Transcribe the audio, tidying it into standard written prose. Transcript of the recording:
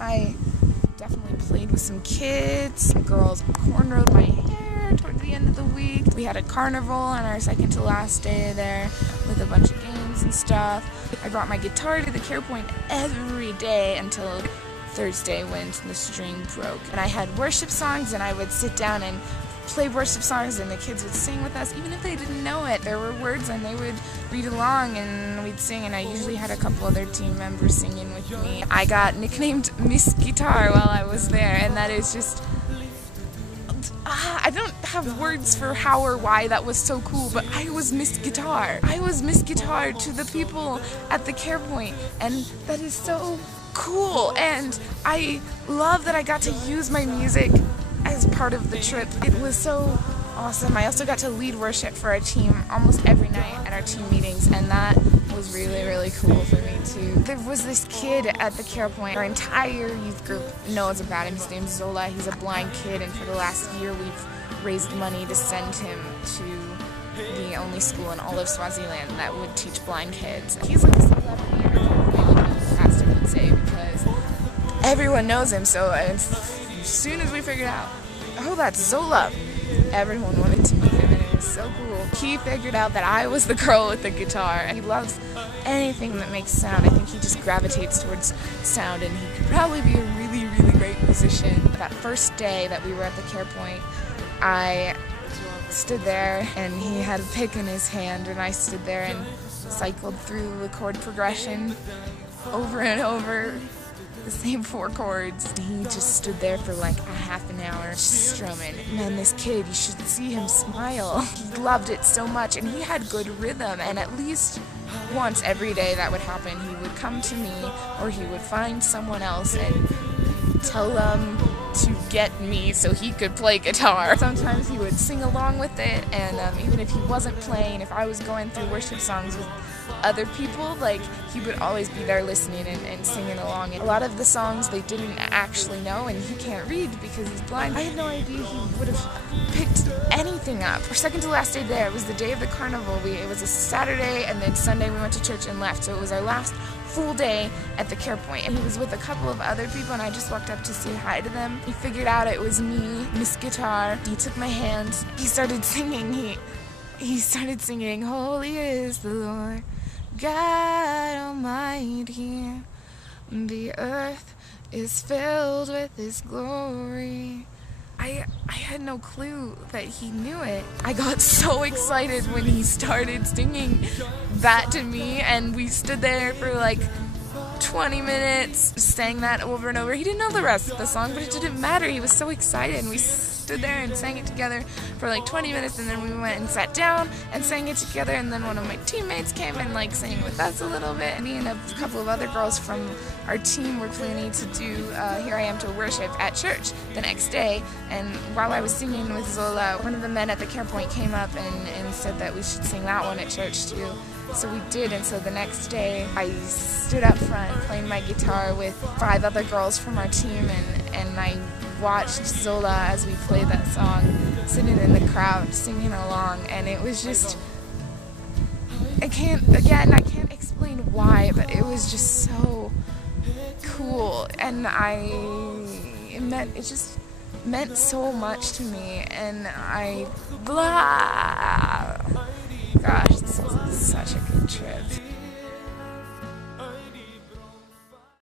I definitely played with some kids. Some girls cornrowed my hair toward the end of the week. We had a carnival on our second to last day there with a bunch of games and stuff. I brought my guitar to the care point every day until Thursday when the string broke. And I had worship songs, and I would sit down and play worship songs, and the kids would sing with us even if they didn't know it. There were words and they would read along and we'd sing, and I usually had a couple other team members singing with me. I got nicknamed Miss Guitar while I was there, and that is just I don't have words for how or why that was so cool, but I was Miss Guitar. I was Miss Guitar to the people at the care point, and that is so cool, and I love that I got to use my music as part of the trip. It was so awesome. I also got to lead worship for our team almost every night at our team meetings, and that was really, really cool for me too. There was this kid at the care point. Our entire youth group knows about him. His name's Zola. He's a blind kid, and for the last year we've raised money to send him to the only school in all of Swaziland that would teach blind kids. He's like a celebrity, the pastor would say, because everyone knows him. So as soon as we figured out, oh, that's Zola, everyone wanted to meet him, and it was so cool. He figured out that I was the girl with the guitar, and he loves anything that makes sound. I think he just gravitates towards sound, and he could probably be a really, really great musician. That first day that we were at the care point, I stood there, and he had a pick in his hand, and I stood there and cycled through the chord progression over and over, the same 4 chords. He just stood there for like a half an hour just strumming. Man, this kid, you should see him smile. He loved it so much, and he had good rhythm, and at least once every day that would happen. He would come to me, or he would find someone else and tell them to get me so he could play guitar. Sometimes he would sing along with it, and even if he wasn't playing, if I was going through worship songs with other people, like, he would always be there listening and singing along. And a lot of the songs they didn't actually know, and he can't read because he's blind. I had no idea he would have picked anything up. Our second to last day there, it was the day of the carnival. It was a Saturday, and then Sunday we went to church and left, so it was our last full day at the care point. And he was with a couple of other people, and I just walked up to say hi to them. He figured out it was me, Miss Guitar. He took my hand. He started singing. He started singing, "Holy is the Lord God Almighty, the earth is filled with His glory." I had no clue that he knew it. I got so excited when he started singing that to me, and we stood there for like 20 minutes, sang that over and over. He didn't know the rest of the song, but it didn't matter. He was so excited, and we stood there and sang it together for like 20 minutes, and then we went and sat down and sang it together, and then one of my teammates came and like sang with us a little bit. Me and a couple of other girls from our team were planning to do Here I Am to Worship at church the next day, and while I was singing with Zola, one of the men at the care point came up and said that we should sing that one at church too. So we did, and so the next day I stood up front playing my guitar with 5 other girls from our team, and I watched Zola as we played that song, sitting in the crowd singing along, and it was just, I can't explain why, but it was just so cool, and it just meant so much to me, and gosh, this was such a good trip.